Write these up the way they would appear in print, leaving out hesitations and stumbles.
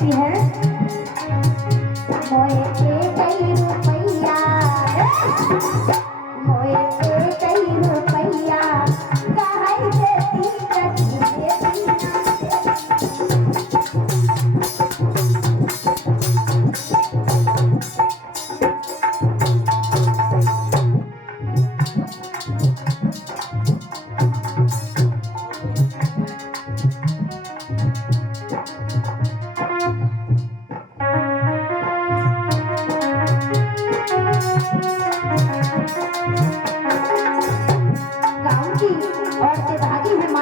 कहती है मोए के कई रुपैया मोए के कई रुपैया काहे देती कथी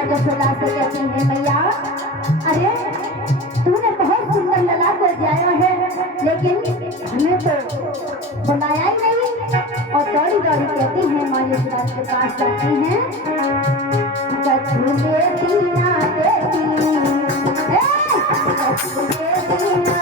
यशोदा से कहती है मैया अरे तूने बहुत सुंदर लला को जाया है लेकिन हमें तो बुलाया ही नहीं। और दौड़ी दौड़ी कहती है माँ यशोदा के पास जाती हैं कछु देती ना देती कछु देती ना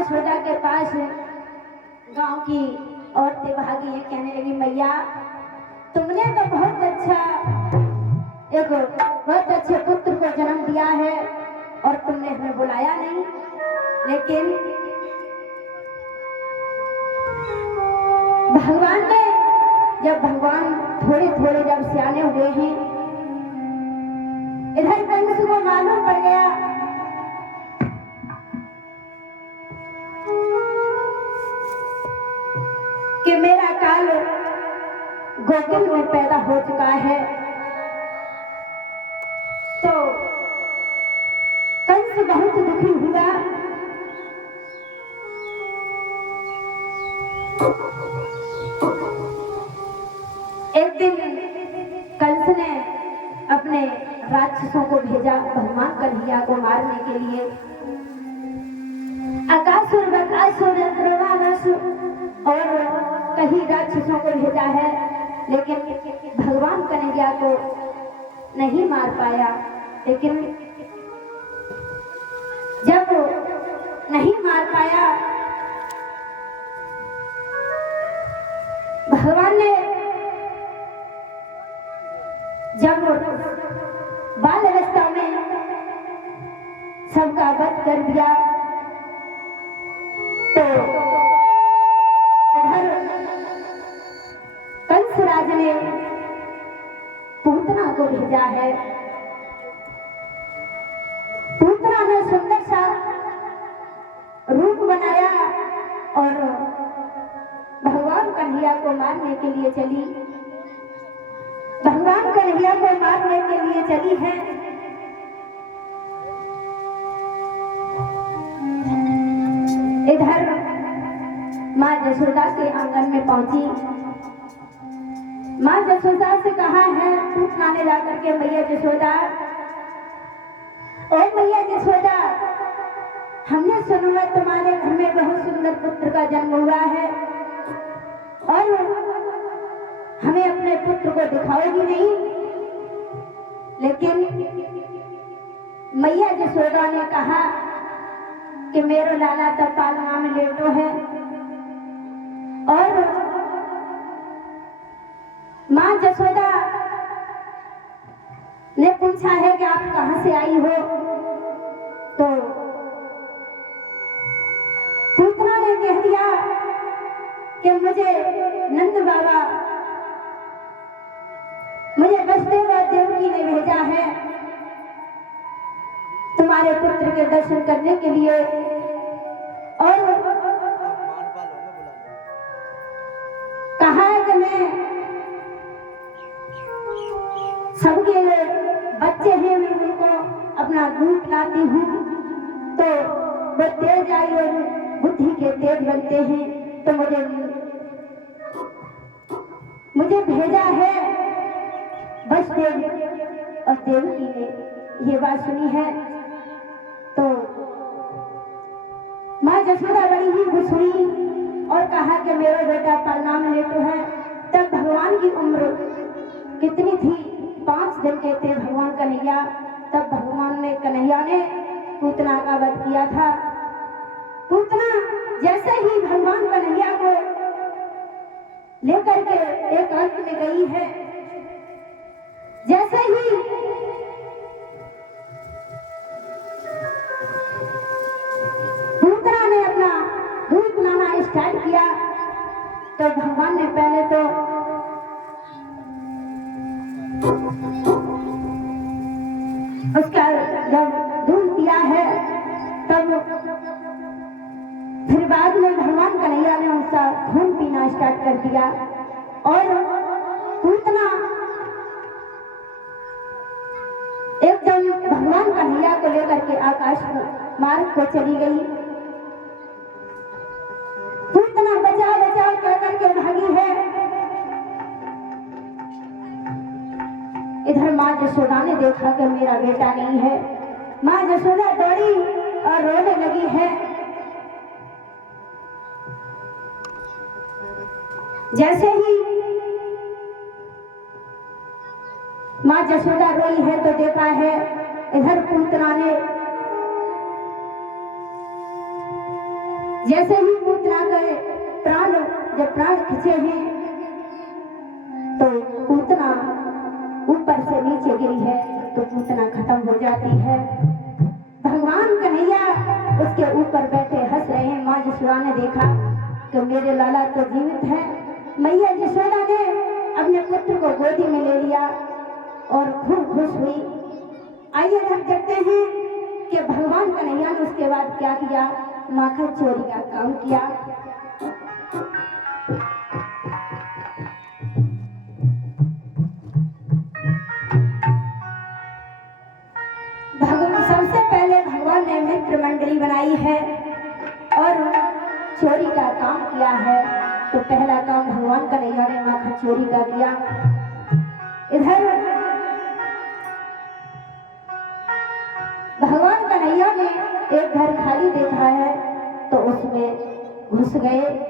यशोदा के पास गांव की औरतें भागी है, कहने लगी मैया तुमने तो बहुत अच्छे पुत्र को जन्म दिया है और तुमने हमें बुलाया नहीं। लेकिन भगवान ने भगवान थोड़े थोड़े जब सियाने हुए हैं, इधर कंस को मालूम पड़ गया कि मेरा काल गोकुल में पैदा हो चुका है। तो कंस बहुत दुखी हुआ। एक दिन कंस ने अपने राक्षसों को भेजा भगवान कन्हैया को मारने के लिए। अकासुर बकासुर और कहीं राक्षसों को भेजा है, लेकिन भगवान कन्हैया को नहीं मार पाया। लेकिन जब नहीं मार पाया, भगवान ने जब बाल अवस्था में सबका वध कर दिया, तो कंसराज ने पूतना को भेजा है। पूतना ने सुंदर सा के लिए चली, भगवान कन्हैया को मारने के लिए चली है। इधर माँ जसोदा के आंगन में पहुंची। माँ जसोदा से कहा है, दूध लाने ला करके मैया जसोदा, ओ मैया जसोदा, हमने सुना है तुम्हारे घर में बहुत सुंदर पुत्र का जन्म हुआ है और हमें अपने पुत्र को दिखाओगी नहीं। लेकिन मैया जसोदा ने कहा कि मेरो लाला तो पालना में लेटो है। और माँ जसोदा ने पूछा है कि आप कहां से आई हो, तो पूतना ने कह दिया कि मुझे नंद बाबा, मुझे वसुदेव देवकी ने भेजा है तुम्हारे पुत्र के दर्शन करने के लिए। और कहा कि मैं सबके बच्चे हैं, मैं उनको अपना दूध लाती हूँ तो वो तेज आई और बुद्धि के तेज बनते हैं, तो मुझे भेजा है वसुदेव और देवकी ने। ये बात सुनी है तो माँ जसोदा बड़ी ही खुश हुई और कहा कि मेरा बेटा पालना में लेटो है। तब भगवान की उम्र कितनी थी, 5 दिन के थे भगवान कन्हैया। तब भगवान ने कन्हैया ने पूतना का वध किया था। पूतना जैसे ही भगवान कन्हैया को लेकर के एक अर्थ में गई है, जैसे ही पूतना ने अपना दूध पिलाना स्टार्ट किया तो भगवान ने पहले तो उसका जब दूध पिया है तब फिर बाद में भगवान कन्हैया ने उसका खून पीना स्टार्ट कर दिया। और पूतना एकदम भगवान कन्हैया को लेकर के आकाश मार्ग को चली गई। पूतना बचाओ बचाओ कहकर के भागी है। इधर माँ जसोदा ने देखा कि मेरा बेटा नहीं है। माँ जसोदा दौड़ी और रोने लगी है। जैसे ही माँ जसोदा रोई है तो देखा है इधर पूतना ने, जैसे ही पूतना के प्राण जब प्राण खींचे हैं तो पूतना ऊपर से नीचे गिरी है तो पूतना खत्म हो जाती है। भगवान कन्हैया उसके ऊपर बैठे हंस रहे हैं। माँ जसोदा ने देखा कि मेरे लाला तो जीवित है। मैया जसोदा ने अपने पुत्र को गोदी में ले लिया और खूब खुश हुई। आइए हम देखते हैं कि भगवान कन्हैया ने उसके बाद क्या किया, माखन चोरी का काम किया। सबसे पहले भगवान ने मित्र मंडली बनाई है और चोरी का काम किया है। तो पहला काम भगवान कन्हैया ने माखन चोरी का किया। इधर भगवान कन्हैया ने एक घर खाली देखा है तो उसमें घुस गए।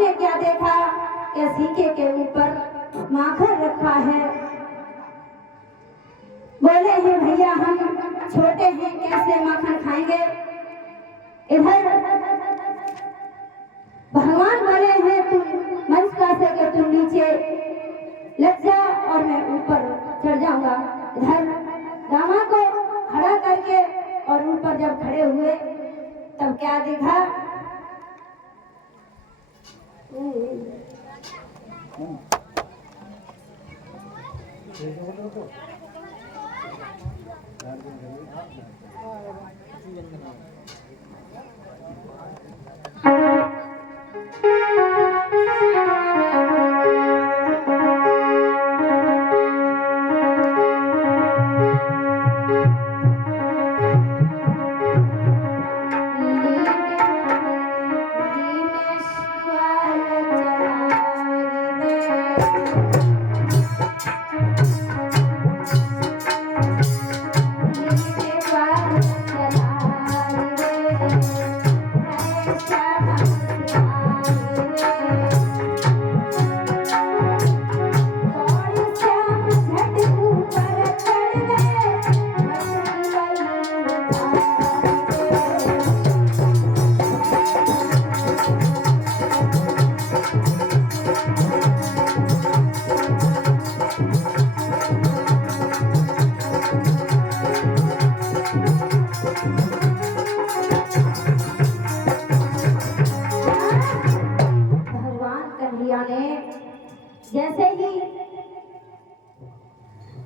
ने क्या देखा कि सीके के ऊपर माखन रखा है। बोले हैं भैया हम छोटे हैं कैसे माखन खाएंगे। इधर भगवान बोले हैं तुम मंच का से कि तुम नीचे लग जा और मैं ऊपर चढ़ जाऊंगा। इधर रामा को खड़ा करके और ऊपर जब खड़े हुए तब क्या देखा, जैसे ही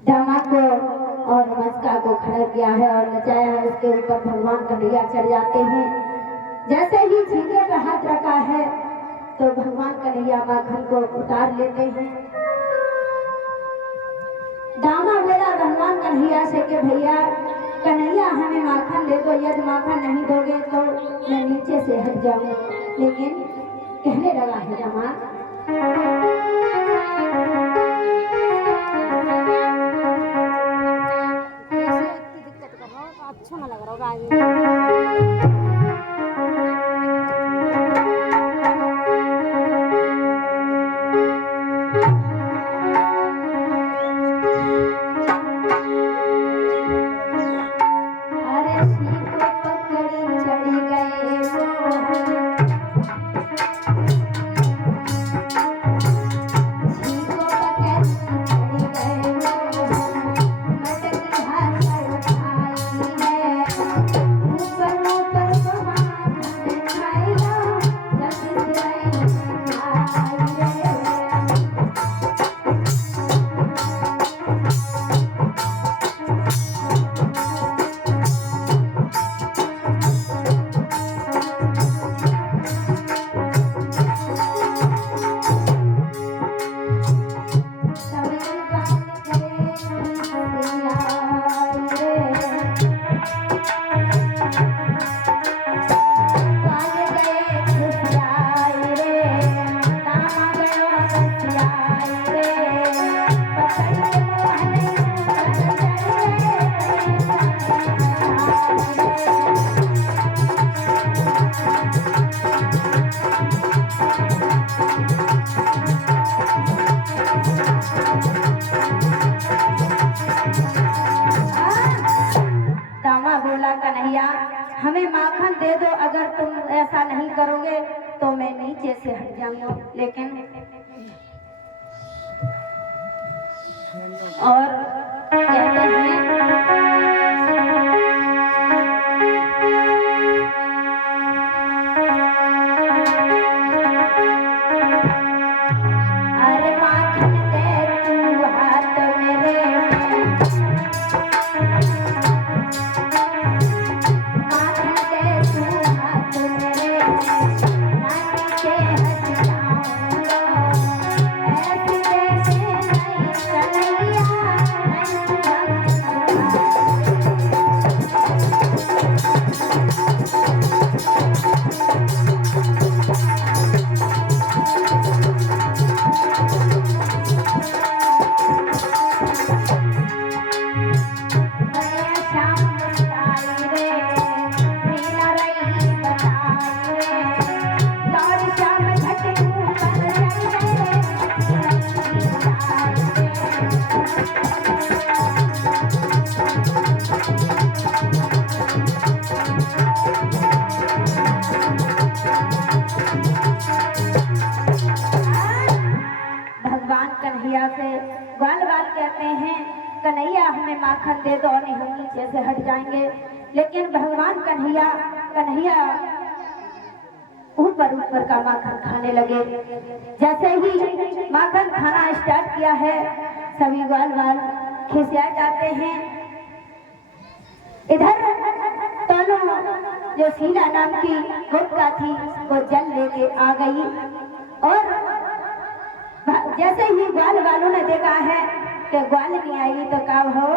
दामाद को और मस्का को खड़ा किया है और नचाया है, उसके ऊपर भगवान कन्हैया चढ़ जाते हैं। जैसे ही झींगे पे हाथ रखा है तो भगवान कन्हैया माखन को उतार लेते हैं। दामा बोला भगवान कन्हैया से कि भैया कन्हैया हमें माखन दे दो, यदि माखन नहीं दोगे तो मैं नीचे से हट जाऊं। लेकिन कहने लगा है दामाद अच्छा ना लग रहा होगा। हमें माखन दे दो, अगर तुम ऐसा नहीं करोगे तो मैं नीचे से हट जाऊंगा। लेकिन और कहते हैं अरे माखन दे तू हाथ मेरे से ग्वाल बाल कहते हैं कन्हैया हमें माखन दे दो, नहीं हम नीचे से हट जाएंगे। लेकिन भगवान कन्हैया ऊपर ऊपर का माखन खाने लगे। जैसे ही माखन खाना स्टार्ट किया है, सभी ग्वाल बाल खिसिया जाते हैं। इधर दोनों जो शीला नाम की गोपिका थी वो जल लेके आ गई, और जैसे ही ग्वाल बालों ने देखा है कि ग्वाल नहीं आएगी तो क्या हो,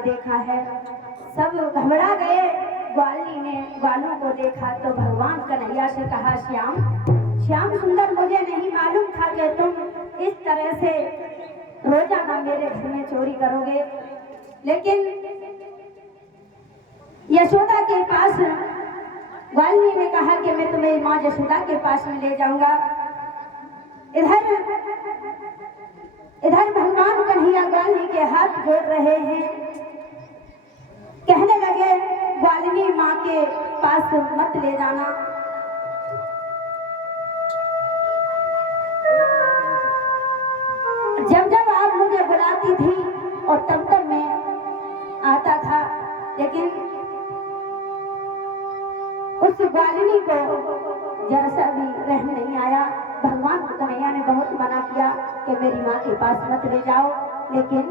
देखा है, सब घबरा गए। ग्वाली ने ग्वालों को देखा तो भगवान कन्हैया से कहा, श्याम सुंदर, मुझे नहीं मालूम था कि तुम इस तरह से रोजाना मेरे घर में चोरी करोगे। लेकिन यशोदा के पास ग्वाली ने कहा कि मैं तुम्हें माँ यशोदा के पास में ले जाऊंगा। इधर भगवान कन्हैया ग्वाली के हाथ जोड़ रहे हैं, कहने लगे ग्वालिनी माँ के पास मत ले जाना। जब जब आप मुझे बुलाती थी और तब मैं आता था, लेकिन उस ग्वालिनी को जरा सा भी रहम नहीं आया। भगवान कन्हैया ने बहुत मना किया कि मेरी माँ के पास मत ले जाओ, लेकिन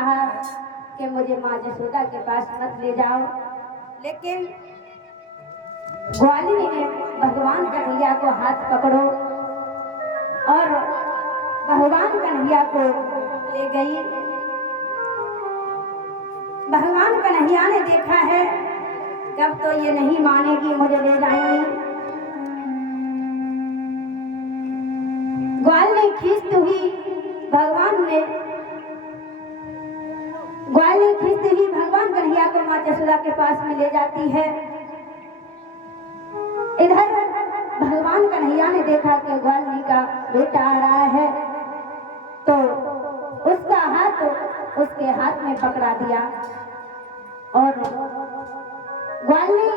कहा कि मुझे माँ जसोदा के पास मत ले जाओ, लेकिन ग्वालिनी ने भगवान कन्हैया को हाथ पकड़ो और भगवान कन्हैया को ले गई। भगवान कन्हैया ने देखा है जब तो ये नहीं मानेगी, मुझे ले जाएंगी। ग्वालिनी खींचती हुई भगवान कन्हैया को माँ जसोदा के पास में ले जाती है। इधर भगवान कन्हैया ने देखा कि ग्वालिनी का बेटा आ रहा है, तो उसका हाथ उसके हाथ में पकड़ा दिया और ग्वालिनी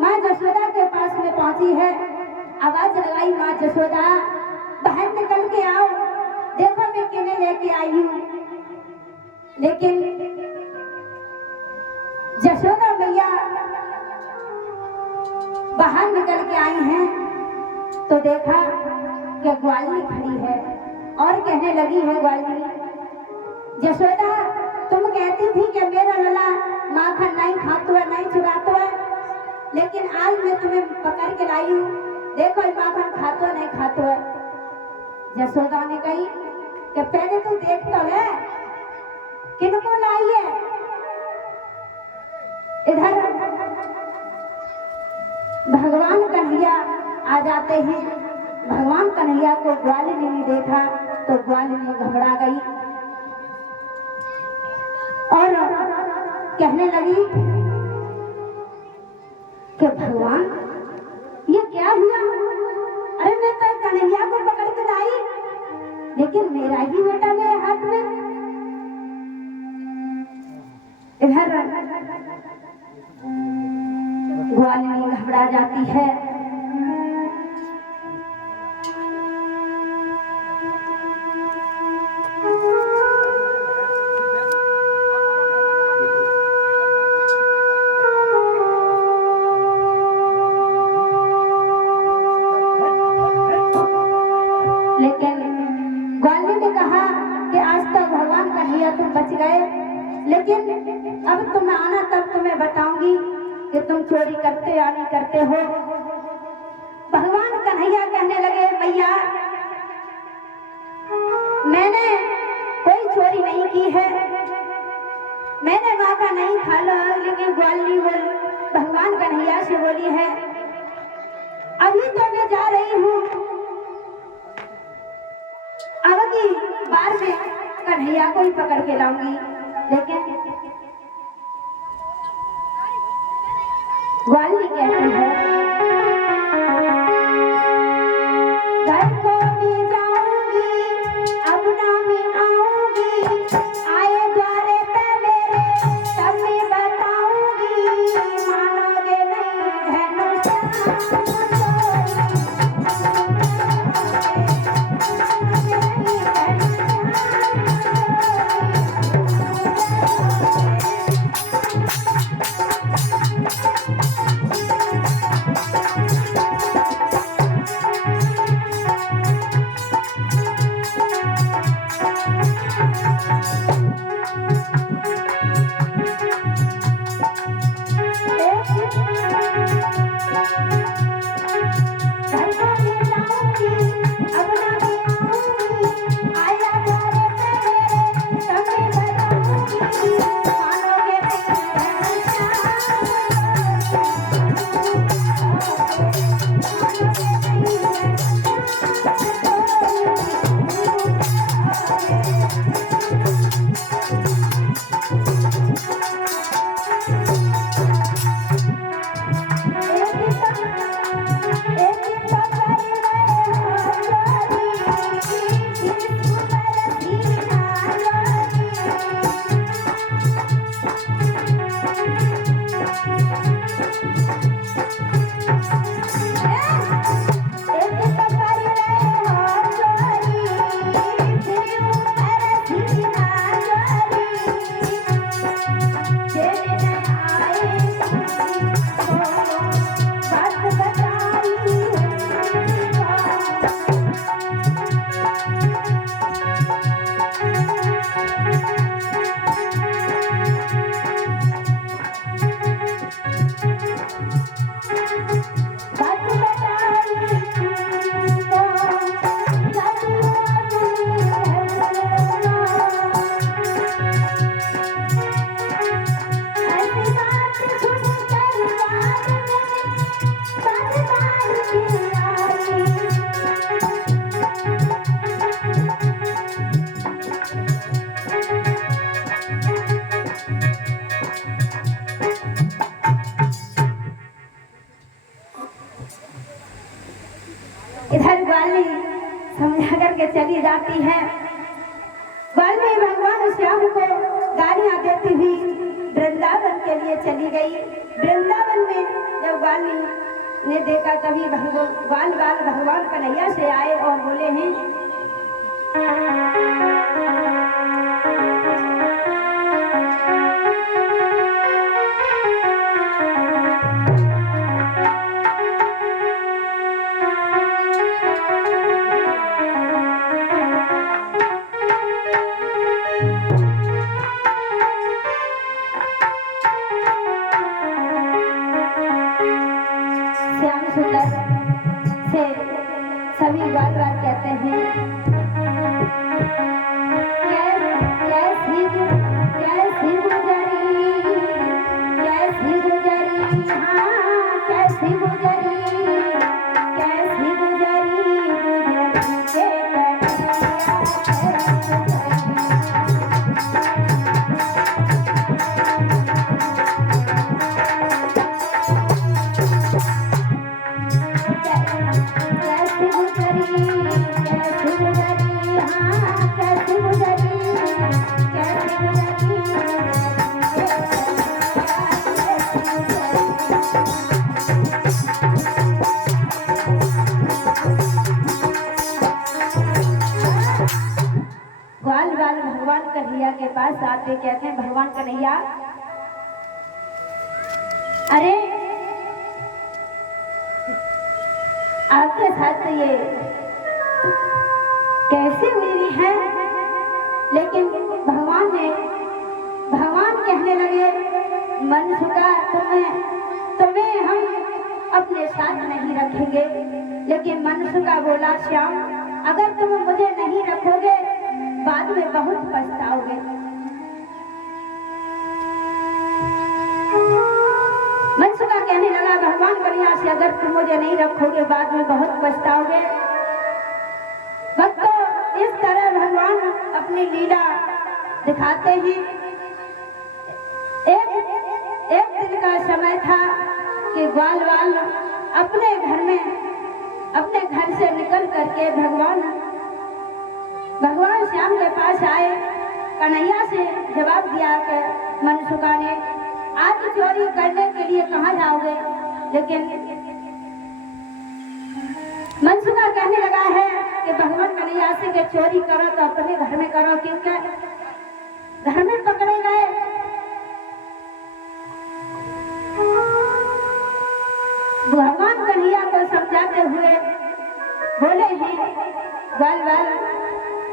माँ जसोदा के पास में पहुंची है। आवाज लगाई, माँ जसोदा बाहर निकल के आओ, देखो मैं किन्हें लेके आई हूँ। लेकिन जसोदा मैया बाहर निकल के आई हैं तो देखा कि ग्वालिनी खड़ी है और कहने लगी है, ग्वालिनी जसोदा तुम कहती थी कि मेरा लला माखन नहीं खातो है, नहीं चुरातो है, लेकिन आज मैं तुम्हें पकड़ के लाई हूँ, देखो माखन खातो नहीं खातो है। जसोदा ने कही कि पहले तू देख तो ले किनको लाई है। इधर भगवान कन्हैया आ जाते हैं। भगवान कन्हैया को ग्वालिनी ने देखा तो ग्वालिनी घबरा गई और कहने लगी कि भगवान ये क्या हुआ? अरे मैं तो कन्हैया को पकड़ के लाई, लेकिन मेरा ही बेटा मेरे हाथ में। इधर ग्वालिनी घबरा जाती है। लेकिन ग्वालिनी ने कहा कि आज तक भगवान कन्हैया तुम बच गए, लेकिन अब तुम आना तब तुम्हें बताऊंगी कि तुम चोरी करते या नहीं करते हो। भगवान कन्हैया कहने लगे, भैया मैंने कोई चोरी नहीं की है, मैंने माँ का नहीं खा लो। लेकिन ग्वालिनी भगवान कन्हैया से बोली है, अभी तो मैं जा रही हूँ, अब की बार में कन्हैया को ही पकड़ के लाऊंगी। लेकिन ग्वालिनी कहती है, घर को भी जाऊंगी, अपना भी आऊंगी, आए द्वारे पे मेरे तब मैं बताऊंगी, मानोगे नहीं धनुष समझा करके चली जाती है। वाल्मीकि भगवान श्याम को गालियां देती हुई वृंदावन के लिए चली गई। वृंदावन में जब वाल्मीकि ने देखा तभी भगवान कन्हैया से आए और बोले हैं श्याम सुंदर से सभी बार बार कहते हैं कैसी गुजरी हाँ कैसी गुजरी भगवान कन्हैया के पास आते कहते हैं भगवान कन्हैया अरे आपके साथ तो ये कैसे हुई है। लेकिन भगवान कहने लगे मन सुखा तुम्हें हम अपने साथ नहीं रखेंगे। लेकिन मन सुखा बोला श्याम अगर तुम मुझे नहीं रखोगे बाद में बहुत पछताओगे। मनसुखा कहने लगा भगवान कन्हैया से अगर तुम मुझे नहीं रखोगे बाद में बहुत पछताओगे। भक्तों इस तरह भगवान अपनी लीला दिखाते हैं। एक दिन का समय था कि ग्वाल अपने घर से निकल करके भगवान श्याम के पास आए। कन्हैया से जवाब दिया कि मनसुखा ने आज चोरी करने के लिए कहाँ जाओगे। लेकिन मनसुखा कहने लगा है कि भगवान कन्हैया से कि चोरी करो तो अपने घर में करो क्योंकि घर में पकड़े गए। भगवान कन्हैया को समझाते हुए बोले हैं ग्वाल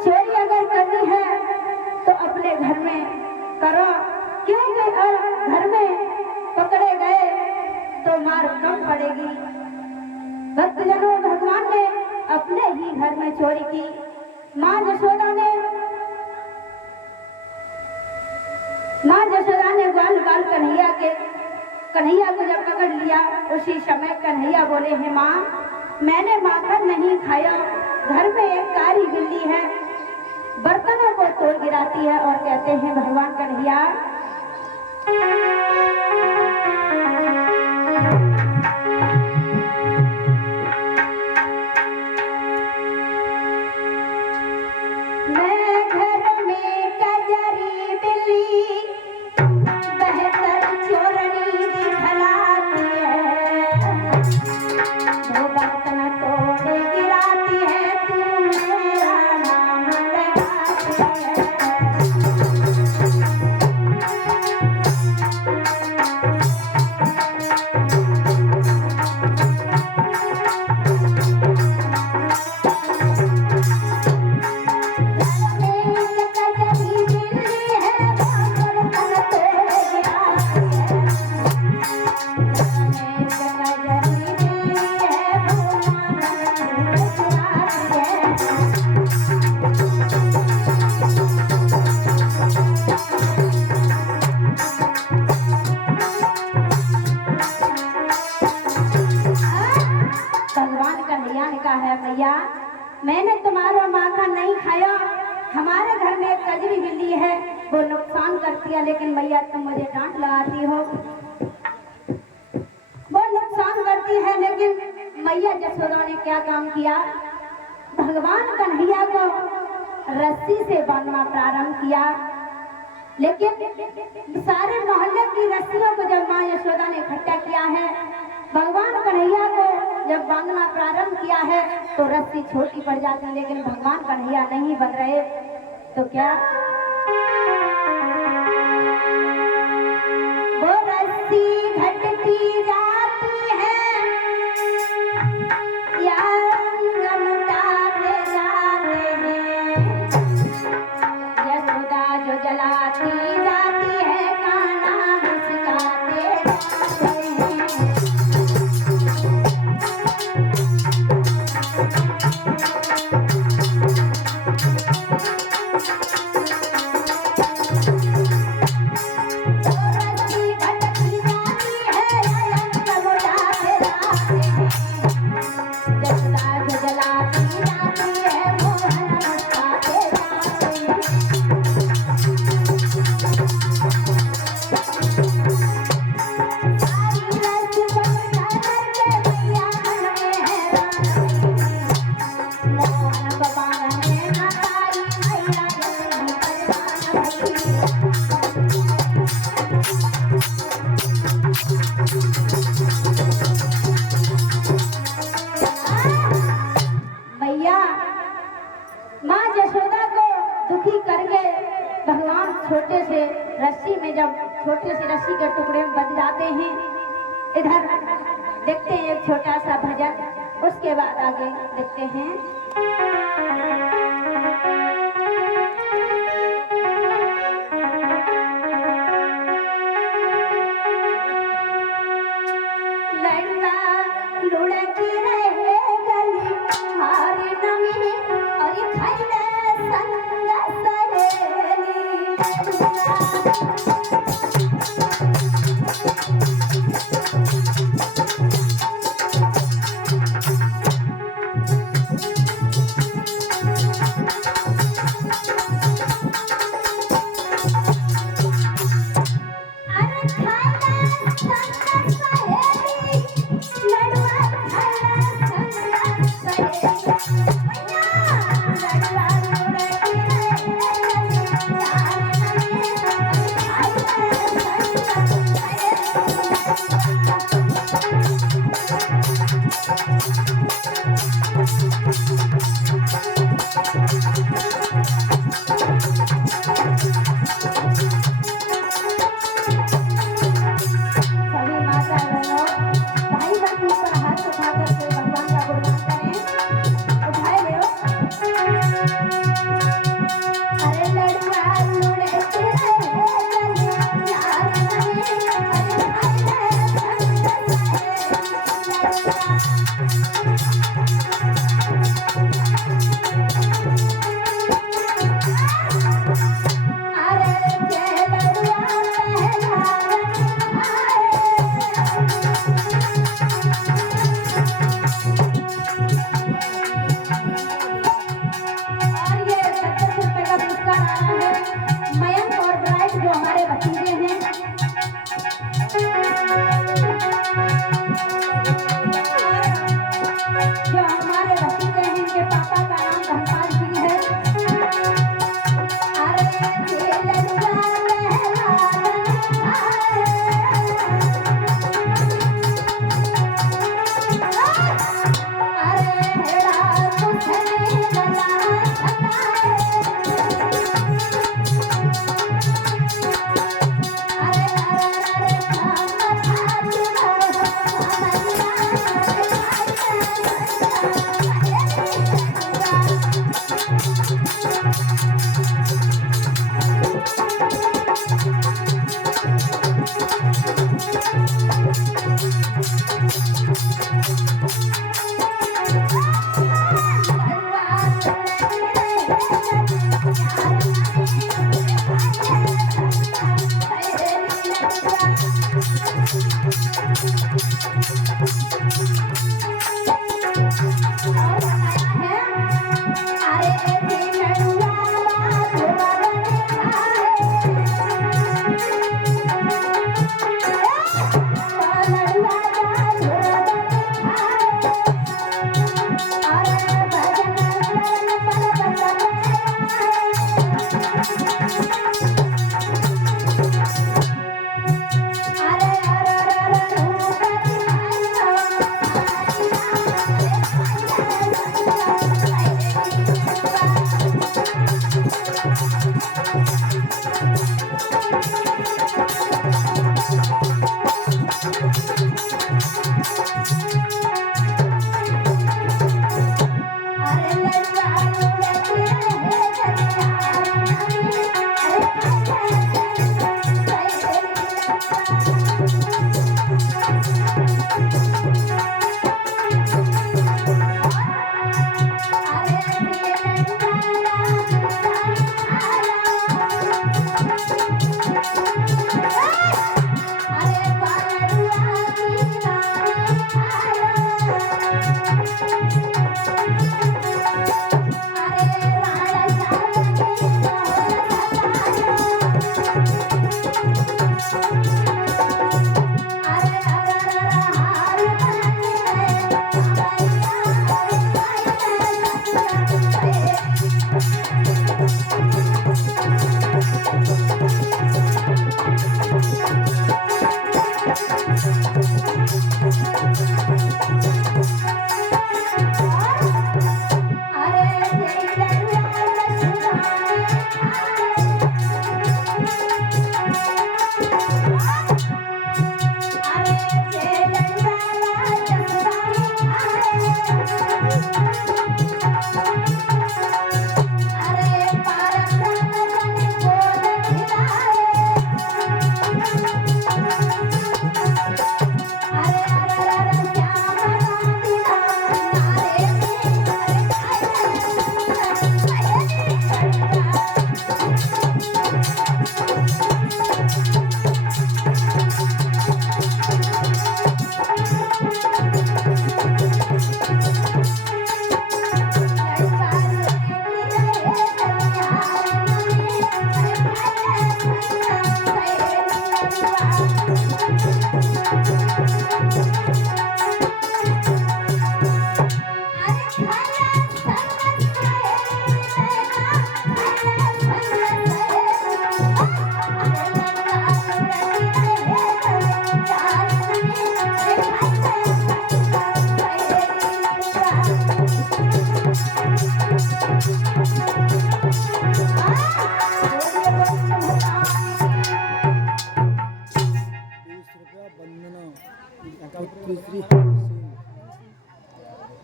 चोरी अगर करनी है तो अपने घर में करो क्योंकि अगर घर में पकड़े गए तो मार कम पड़ेगी। भक्तजनों भगवान ने अपने ही घर में चोरी की। माँ जसोदा ने ग्वाल कन्हैया को जब पकड़ लिया उसी समय कन्हैया बोले हैं माँ मैंने माखन नहीं खाया। घर में एक कारी बिल्ली है बर्तनों को तोड़ गिराती है। और कहते हैं भगवान कन्हैया मैं घर में कजरी बिल्ली बहतर चोरनी दिखलाती है। वो बर्तन तोड़ गिराती है तू मेरा नाम लगाती है। भैया मैंने तुम्हारा माखन नहीं खाया। हमारे घर में एक कजरी बिल्ली है वो नुकसान करती है। लेकिन भैया तुम मुझे डांट लगाती हो। वो नुकसान करती है लेकिन मैया जसोदा ने क्या काम किया भगवान कन्हैया को रस्सी से बांधना प्रारंभ किया, लेकिन सारे मोहल्ले की रस्सियों को जब माँ यशोदा ने इकट्ठा किया है, भगवान कन्हैया को जब बांधना प्रारंभ किया है तो रस्सी छोटी पड़ जाती है, लेकिन भगवान कन्हैया नहीं बन रहे। तो क्या वो रस्सी घटती जाती है या लौटाते जाते हैं, यशोदा जो जलाती जाती है कान्हा मुस्कुराते जाते हैं। छोटे से रस्सी में जब छोटे से रस्सी के टुकड़े में बंध जाते हैं, इधर देखते हैं एक छोटा सा भजन, उसके बाद आगे देखते हैं।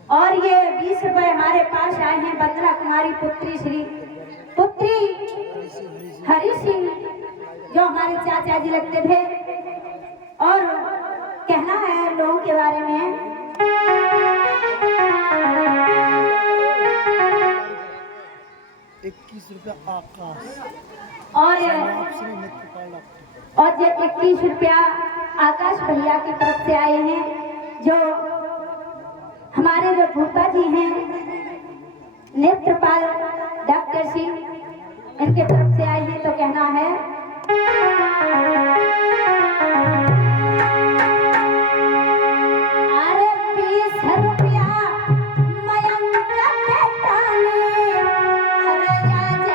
और ये 20 रुपए हमारे पास आए हैं बंदना कुमारी पुत्री हरि सिंह, जो हमारे चाचा जी लगते थे। और कहना है लोगों के बारे में, 21 रुपया आकाश और ये 21 रुपया आकाश भैया की तरफ से आए हैं, जो हमारे जो भूपा जी हैं नेत्रपाल डॉक्टर सिंह, इनके तरफ से आए हैं। तो कहना है अरे 20 रुपया मयंक बेटा ने, अरे आज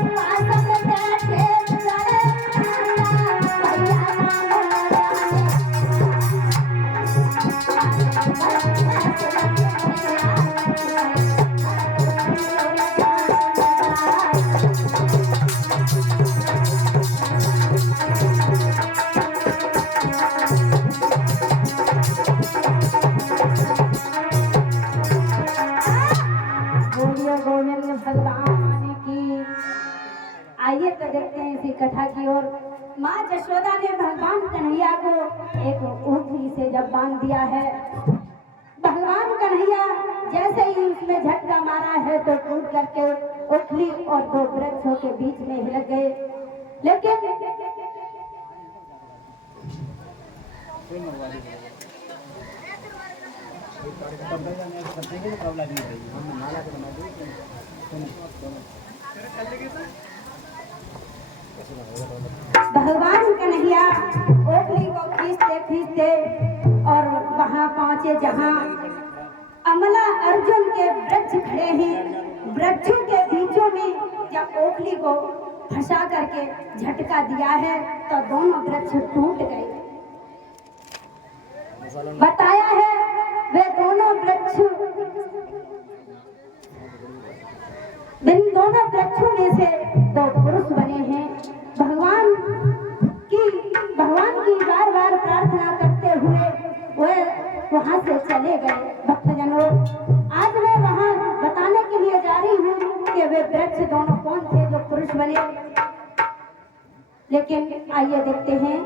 बुआ में करते कथा की ओर। माँ यशोदा ने भगवान कन्हैया को एक ऊँटनी से जब बांध दिया है, भगवान कन्हैया जैसे ही उसमें झटका मारा है तो टूट करके उखली और दो वृक्षों के बीच में हिलक गए। लेकिन भगवान कन्हैया ओखली को खींचते खींचते और वहां पहुंचे जहां अमला अर्जुन के वृक्ष खड़े हैं। वृक्षों के बीचों में जब ओखली को फंसा करके झटका दिया है तो दोनों वृक्ष टूट गए। बताया है वे दोनों वृक्ष इन दोनों वृक्षों में से दो पुरुष बने हैं। भगवान की बार बार प्रार्थना करते हुए वे वहां से चले गए। भक्तजनों, आज मैं वहां बताने के लिए जा रही हूँ कि वे वृक्ष दोनों कौन थे जो पुरुष बने। लेकिन आइए देखते हैं।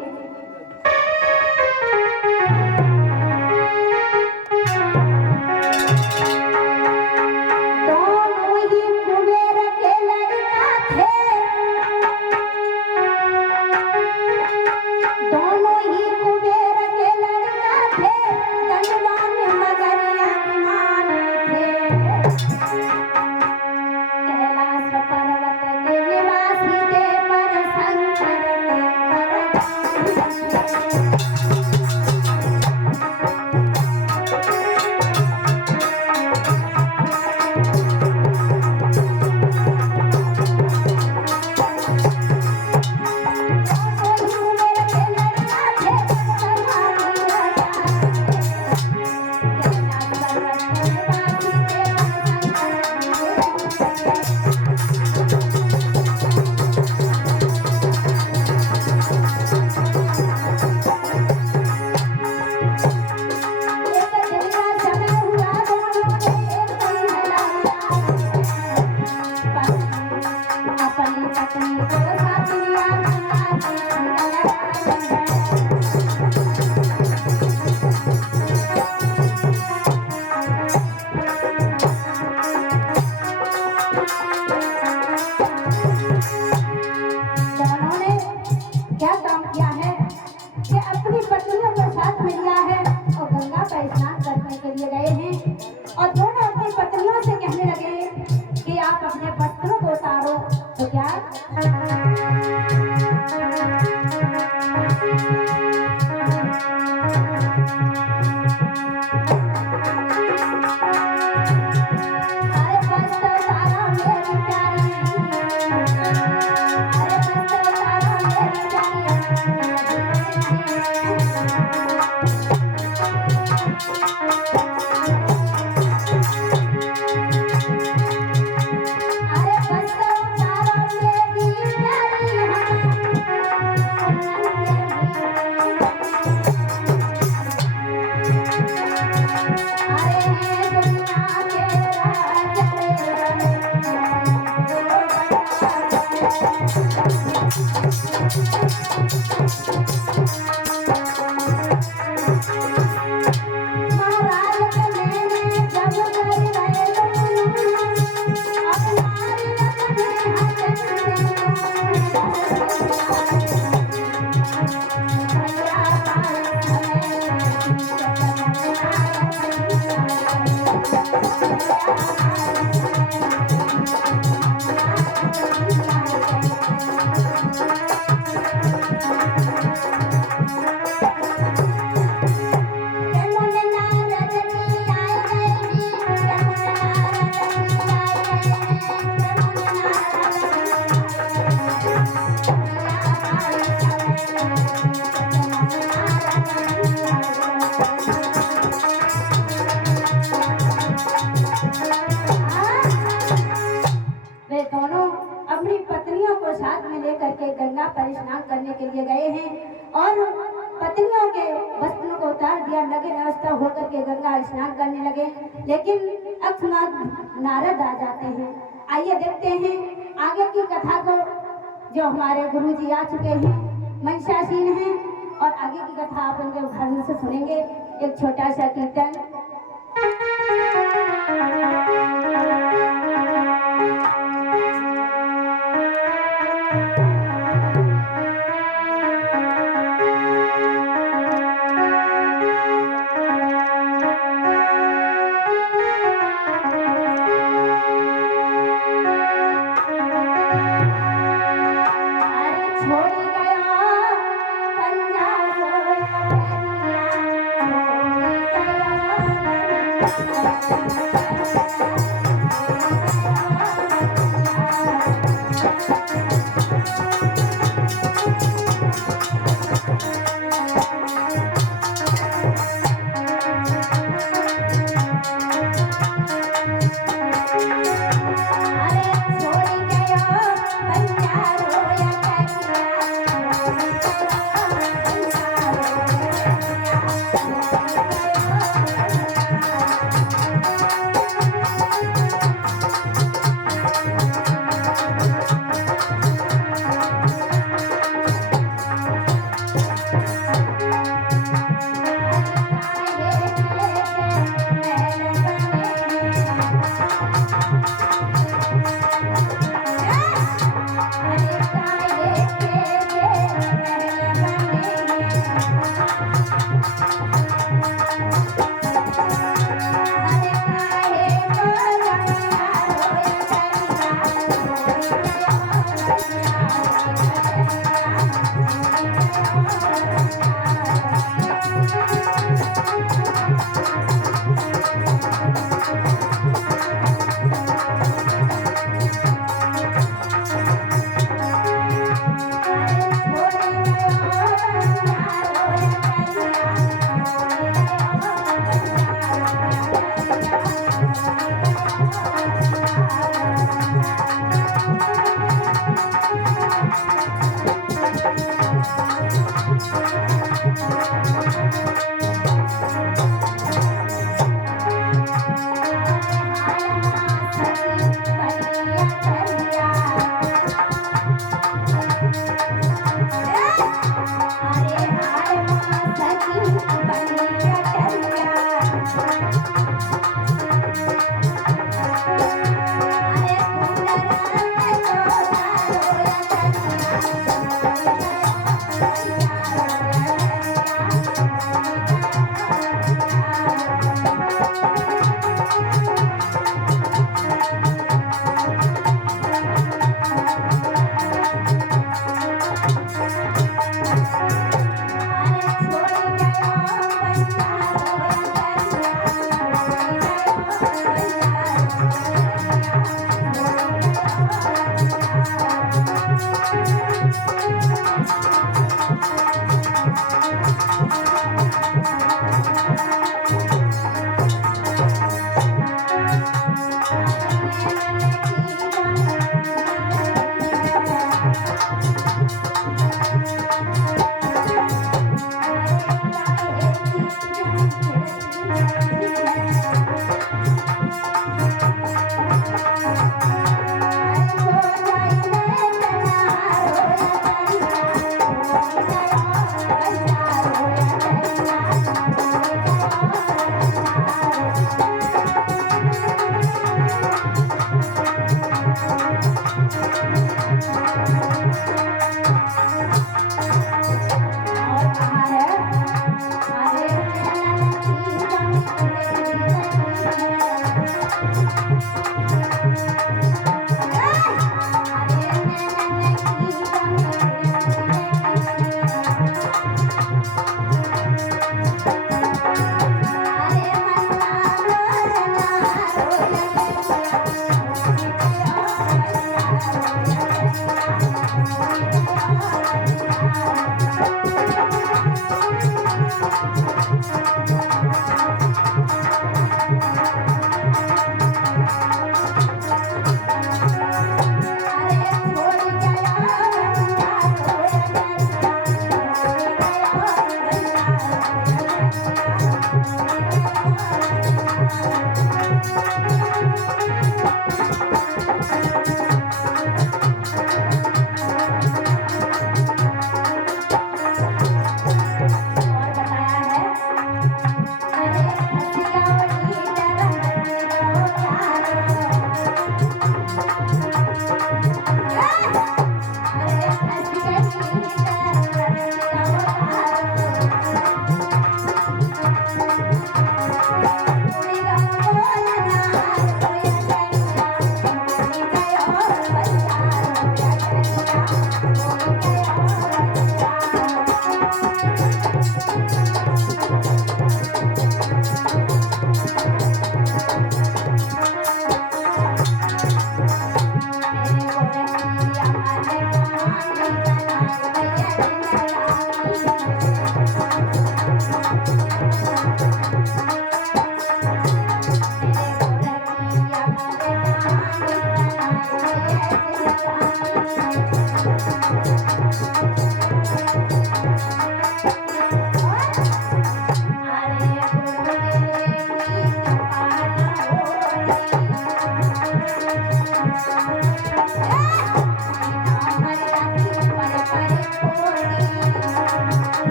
स्नान करने लगे, लेकिन अकस्मात नारद आ जाते हैं। आइए देखते हैं आगे की कथा को, जो हमारे गुरु जी आ चुके हैं, महिषासीन हैं, और आगे की कथा आप उनके घर से सुनेंगे। एक छोटा सा कीर्तन।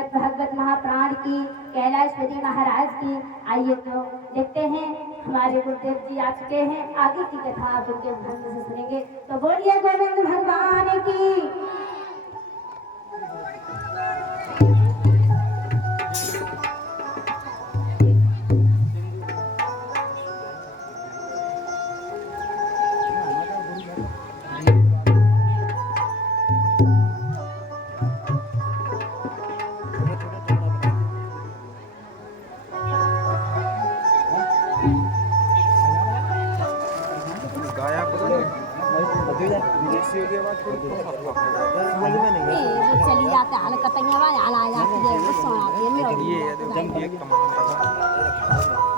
श्रीमद् भागवत महापुराण की, कैलाशपति महाराज की। आइए तो देखते हैं, हमारे गुरुदेव जी आ चुके हैं, आगे की कथा आप उनके मुख से सुनेंगे। तो बोलिए गोविंद भगवान की। चली जाते हाल कतैया आला जाती है सोना ये कमाल